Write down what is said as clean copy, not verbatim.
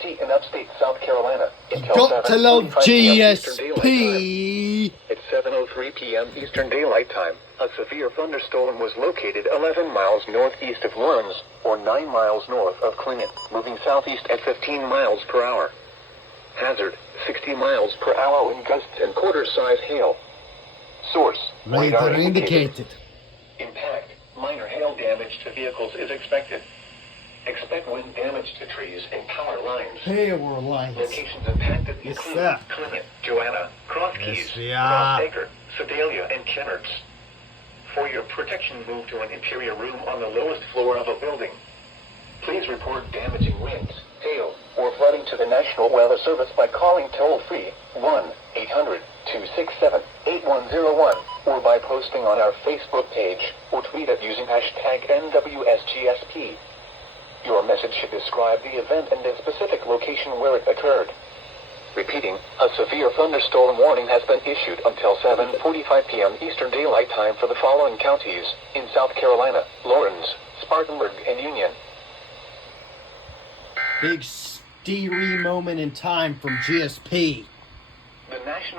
County in upstate South Carolina. Got to love GSP. GSP. At 7:03 p.m. Eastern Daylight Time, a severe thunderstorm was located 11 miles northeast of Lawrence, or 9 miles north of Clinton, moving southeast at 15 miles per hour. Hazard, 60 miles per hour wind gusts and quarter-size hail. Source, Radar indicated. Impact, minor hail damage to vehicles is expected. Expect wind damage to trees and power lines. Power lines. Locations impacted Yes, include sir. Clinton, Joanna, Cross Keys, SVR. Cross Acre, Sedalia, and Kennerts. For your protection, move to an interior room on the lowest floor of a building. Please report damaging winds, hail, or flooding to the National Weather Service by calling toll-free 1-800-267-8101 or by posting on our Facebook page or tweet it using hashtag NWSGSP. Your message should describe the event and the specific location where it occurred. Repeating, a severe thunderstorm warning has been issued until 7:45 p.m. Eastern Daylight Time for the following counties in South Carolina: Lawrence, Spartanburg, and Union. Big steery moment in time from GSP. The National